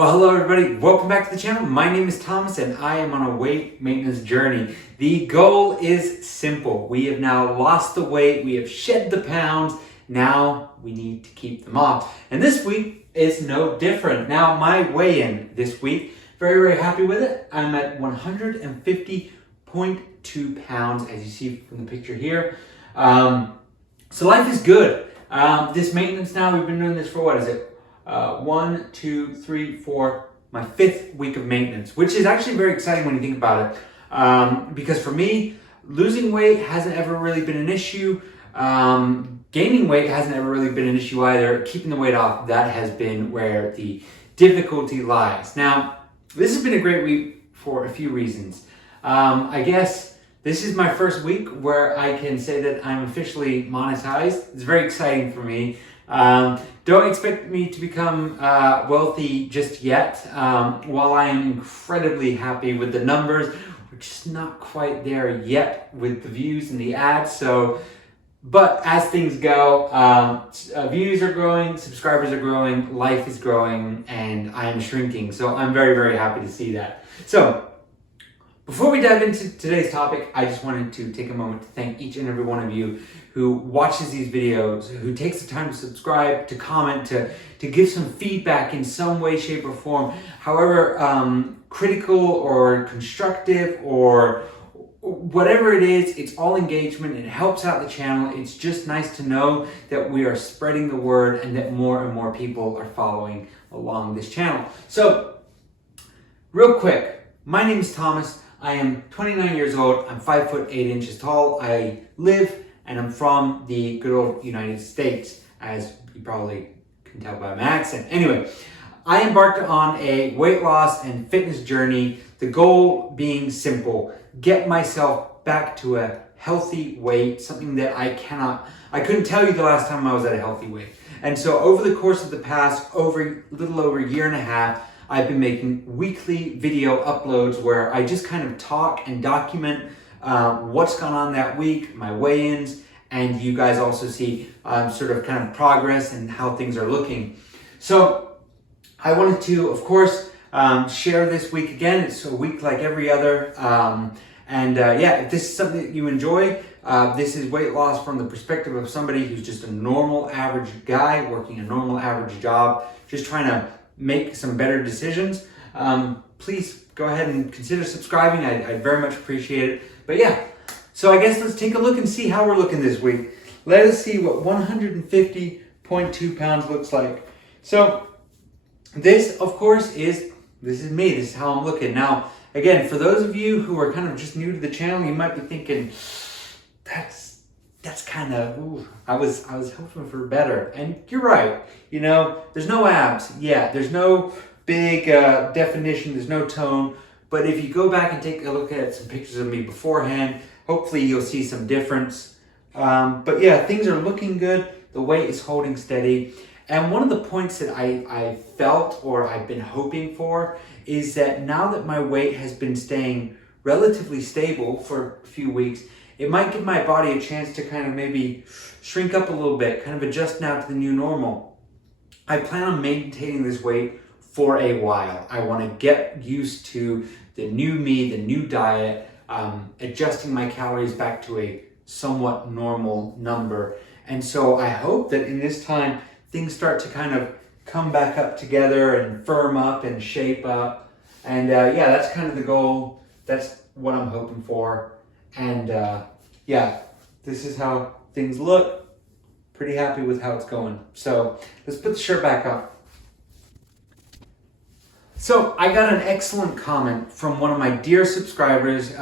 Well, hello everybody, welcome back to the channel. My name is Thomas and I am on a weight maintenance journey. The goal is simple. We have now lost the weight, we have shed the pounds, now we need to keep them off. And this week is no different. Now my weigh-in this week, very happy with it. I'm at 150.2 pounds as you see from the picture here. So life is good. This maintenance now, we've been doing this for what is it? 1, 2, 3, 4, my 5th week of maintenance, which is actually very exciting when you think about it. Because for me, losing weight hasn't ever really been an issue. Gaining weight hasn't ever really been an issue either. Keeping the weight off, that has been where the difficulty lies. Now, this has been a great week for a few reasons. I guess this is my first week where I can say that I'm officially monetized. It's very exciting for me. Don't expect me to become wealthy just yet. While I am incredibly happy with the numbers, we're just not quite there yet with the views and the ads. But as things go, views are growing, subscribers are growing, life is growing, and I am shrinking. So I'm very happy to see that. So before we dive into today's topic, I just wanted to take a moment to thank each and every one of you who watches these videos, who takes the time to subscribe, to comment, to give some feedback in some way, shape, or form. However critical or constructive or whatever it is, it's all engagement. It helps out the channel. It's just nice to know that we are spreading the word and that more and more people are following along this channel. So, real quick, my name is Thomas. I am 29 years old. I'm 5 foot 8 inches tall. I live and I'm from the good old United States, as you probably can tell by my accent. Anyway, I embarked on a weight loss and fitness journey. The goal being simple: get myself back to a healthy weight, something that I couldn't tell you the last time I was at a healthy weight. And so over the course of the past little over a year and a half, I've been making weekly video uploads where I just kind of talk and document what's gone on that week, my weigh-ins, and you guys also see sort of kind of progress and how things are looking. So I wanted to, of course, share this week again. It's a week like every other. Yeah, if this is something that you enjoy, this is weight loss from the perspective of somebody who's just a normal average guy working a normal average job, just trying to make some better decisions. Please go ahead and consider subscribing. I'd very much appreciate it. But yeah, so I guess let's take a look and see how we're looking this week. Let us see what 150.2 pounds looks like. So this, of course, this is me. This is how I'm looking. Now, again, for those of you who are kind of just new to the channel, you might be thinking, that's kind of, I was hoping for better. And you're right. You know, there's no abs. Yeah, there's no big definition. There's no tone. But if you go back and take a look at some pictures of me beforehand, hopefully you'll see some difference. But yeah, things are looking good. The weight is holding steady. And one of the points that I felt or I've been hoping for is that now that my weight has been staying relatively stable for a few weeks, it might give my body a chance to kind of maybe shrink up a little bit, kind of adjust now to the new normal. I plan on maintaining this weight for a while. I want to get used to the new me, the new diet, adjusting my calories back to a somewhat normal number. And so I hope that in this time, things start to kind of come back up together and firm up and shape up. And yeah, that's kind of the goal. That's what I'm hoping for. And yeah, this is how things look. Pretty happy with how it's going. So let's put the shirt back on. So I got an excellent comment from one of my dear subscribers,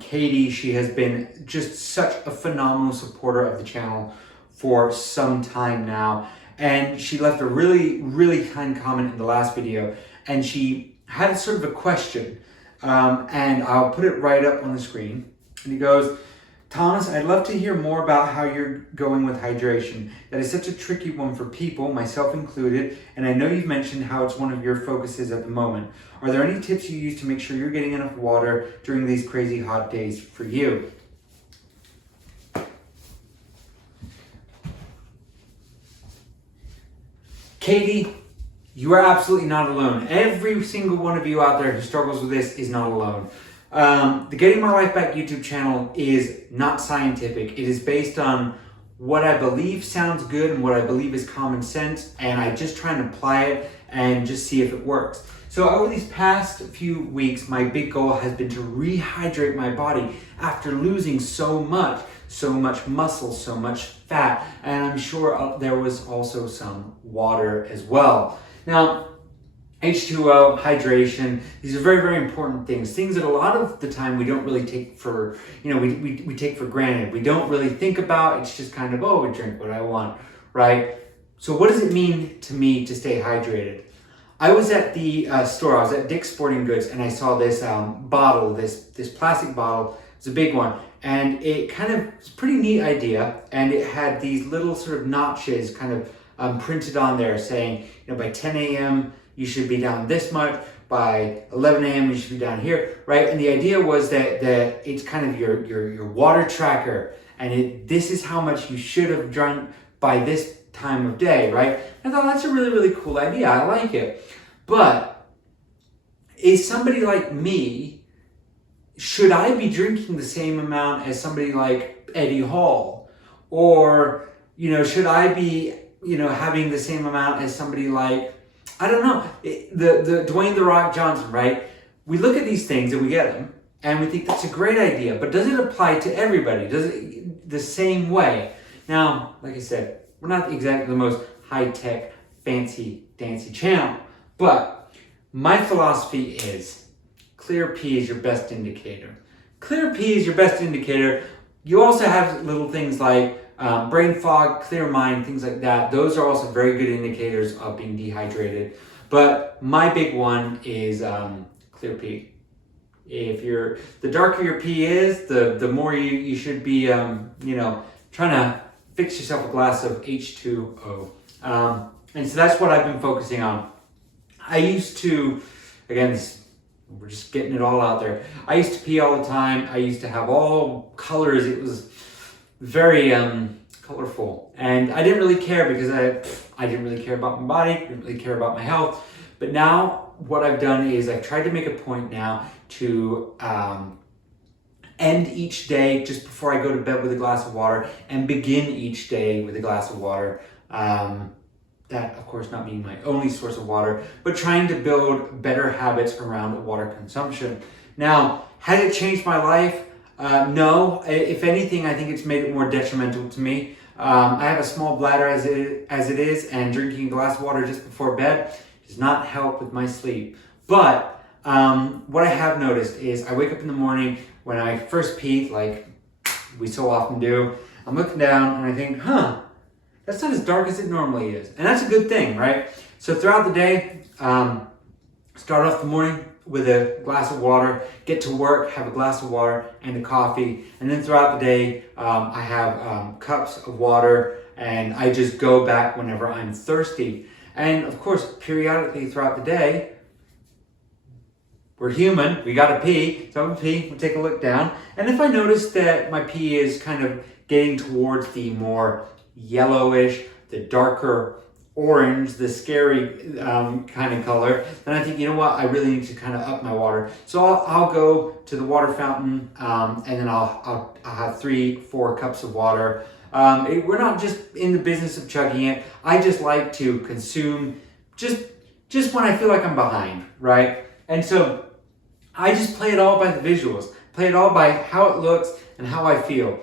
Katie. She has been just such a phenomenal supporter of the channel for some time now. And she left a really kind comment in the last video. And she had sort of a question. And I'll put it right up on the screen. And he goes, Thomas, I'd love to hear more about how you're going with hydration. That is such a tricky one for people, myself included, and I know you've mentioned how it's one of your focuses at the moment. Are there any tips you use to make sure you're getting enough water during these crazy hot days for you? Katie, you are absolutely not alone. Every single one of you out there who struggles with this is not alone. The Getting My Life Back YouTube channel is not scientific. It is based on what I believe sounds good and what I believe is common sense, and I just try and apply it and just see if it works. So over these past few weeks, my big goal has been to rehydrate my body after losing so much muscle, so much fat, and I'm sure there was also some water as well. Now, H2O, hydration, these are very, very important things that a lot of the time we don't really take for, we take for granted. We don't really think about. It's just kind of, I drink what I want, right? So what does it mean to me to stay hydrated? I was at the store, I was at Dick's Sporting Goods, and I saw this bottle, this plastic bottle. It's a big one, and it's a pretty neat idea, and it had these little sort of notches kind of printed on there saying, by 10 a.m., you should be down this much, by 11 a.m. you should be down here, right? And the idea was that it's kind of your water tracker, and this is how much you should have drunk by this time of day, right? I thought that's a really, really cool idea. I like it. But is somebody like me, should I be drinking the same amount as somebody like Eddie Hall? Or, should I be, having the same amount as somebody like, I don't know, the Dwayne "The Rock" Johnson, right? We look at these things and we get them and we think that's a great idea, but does it apply to everybody? Does it the same way? Now, like I said, we're not exactly the most high-tech, fancy, dancy channel, but my philosophy is clear pee is your best indicator. Clear pee is your best indicator. You also have little things like brain fog, clear mind, things like that. Those are also very good indicators of being dehydrated. But my big one is clear pee. The darker your pee is, the more you should be, trying to fix yourself a glass of H2O. And so that's what I've been focusing on. I used to, again, we're just getting it all out there. I used to pee all the time. I used to have all colors. It was very colorful. And I didn't really care because I didn't really care about my body, didn't really care about my health. But now what I've done is I've tried to make a point now to end each day just before I go to bed with a glass of water and begin each day with a glass of water. That, of course, not being my only source of water, but trying to build better habits around water consumption. Now, has it changed my life? No. If anything, I think it's made it more detrimental to me. I have a small bladder as it is, and drinking a glass of water just before bed does not help with my sleep. But what I have noticed is I wake up in the morning when I first pee, like we so often do. I'm looking down and I think, that's not as dark as it normally is. And that's a good thing, right? So throughout the day, start off the morning with a glass of water, get to work, have a glass of water and a coffee. And then throughout the day, I have cups of water, and I just go back whenever I'm thirsty. And of course, periodically throughout the day, we're human, we gotta pee. So I'm gonna pee, we'll take a look down. And if I notice that my pee is kind of getting towards the more yellowish, the darker orange, the scary kind of color, then I think, you know what, I really need to kind of up my water. So I'll go to the water fountain, and then I'll have 3-4 cups of water. We're not just in the business of chugging it. I just like to consume just when I feel like I'm behind, right? And so I just play it all by the visuals, play it all by how it looks and how I feel.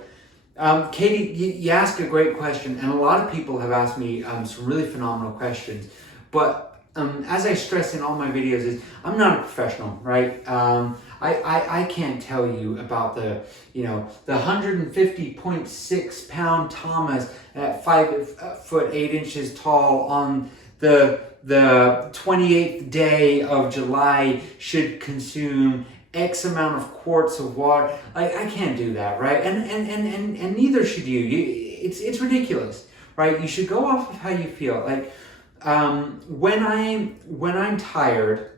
Katie, you asked a great question, and a lot of people have asked me some really phenomenal questions. But as I stress in all my videos, is I'm not a professional, right? I can't tell you about the 150.6 pound Thomas at 5 foot 8 inches tall on the 28th day of July should consume X amount of quarts of water. I can't do that, right? And neither should you. It's ridiculous, right? You should go off of how you feel. Like when I'm tired,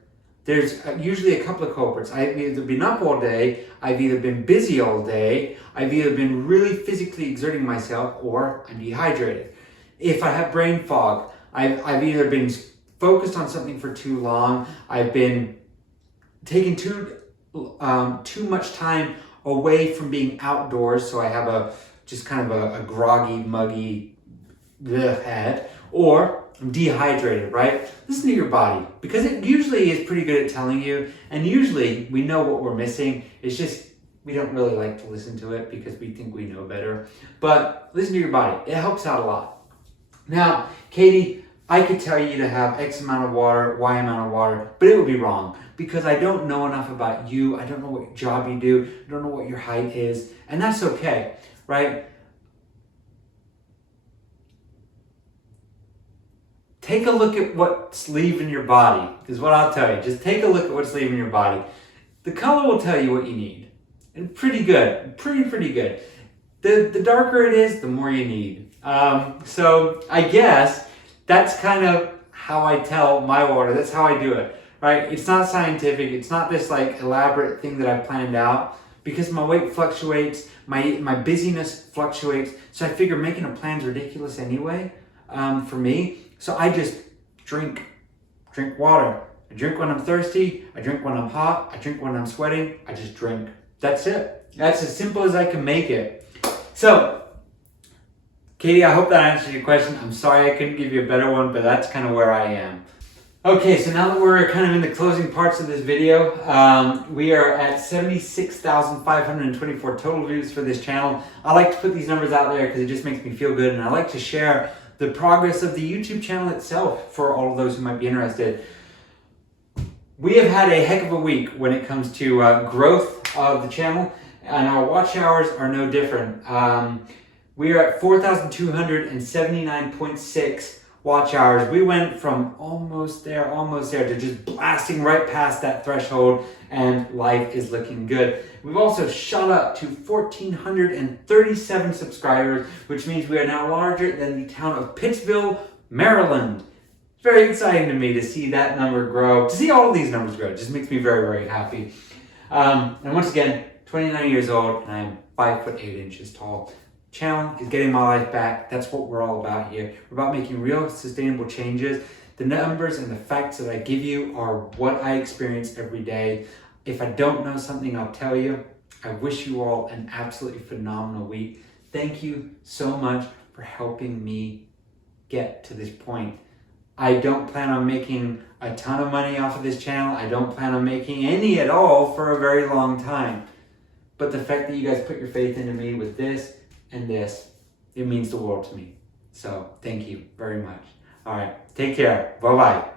there's usually a couple of culprits. I've either been up all day, I've either been busy all day, I've either been really physically exerting myself, or I'm dehydrated. If I have brain fog, I've either been focused on something for too long. I've been taking too much time away from being outdoors, so I have just kind of a groggy, muggy head, or I'm dehydrated, right? Listen to your body, because it usually is pretty good at telling you, and usually we know what we're missing. It's just we don't really like to listen to it because we think we know better. But listen to your body. It helps out a lot. Now, Katie, I could tell you to have X amount of water, Y amount of water, but it would be wrong because I don't know enough about you. I don't know what job you do. I don't know what your height is, and that's okay, right? Take a look at what's leaving your body, is what I'll tell you. Just take a look at what's leaving your body. The color will tell you what you need. And pretty good, pretty good. The darker it is, the more you need. So I guess that's kind of how I tell my water. That's how I do it, right? It's not scientific. It's not this like elaborate thing that I planned out, because my weight fluctuates, my busyness fluctuates. So I figure making a plan's ridiculous anyway, for me. So I just drink water. I drink when I'm thirsty. I drink when I'm hot. I drink when I'm sweating. I just drink. That's it. That's as simple as I can make it. So, Katie, I hope that answers your question. I'm sorry I couldn't give you a better one, but that's kind of where I am. Okay, so now that we're kind of in the closing parts of this video, we are at 76,524 total views for this channel. I like to put these numbers out there because it just makes me feel good, and I like to share the progress of the YouTube channel itself for all of those who might be interested. We have had a heck of a week when it comes to growth of the channel, and our watch hours are no different. We are at 4,279.6 watch hours. We went from almost there to just blasting right past that threshold, and life is looking good. We've also shot up to 1,437 subscribers, which means we are now larger than the town of Pittsville, Maryland. It's very exciting to me to see that number grow, to see all of these numbers grow. It just makes me very happy. And once again, 29 years old, and I am 5'8" tall. Challenge is getting my life back. That's what we're all about here. We're about making real sustainable changes. The numbers and the facts that I give you are what I experience every day. If I don't know something, I'll tell you. I wish you all an absolutely phenomenal week. Thank you so much for helping me get to this point. I don't plan on making a ton of money off of this channel. I don't plan on making any at all for a very long time. But the fact that you guys put your faith into me with this and this, it means the world to me. So thank you very much. All right, take care. Bye-bye.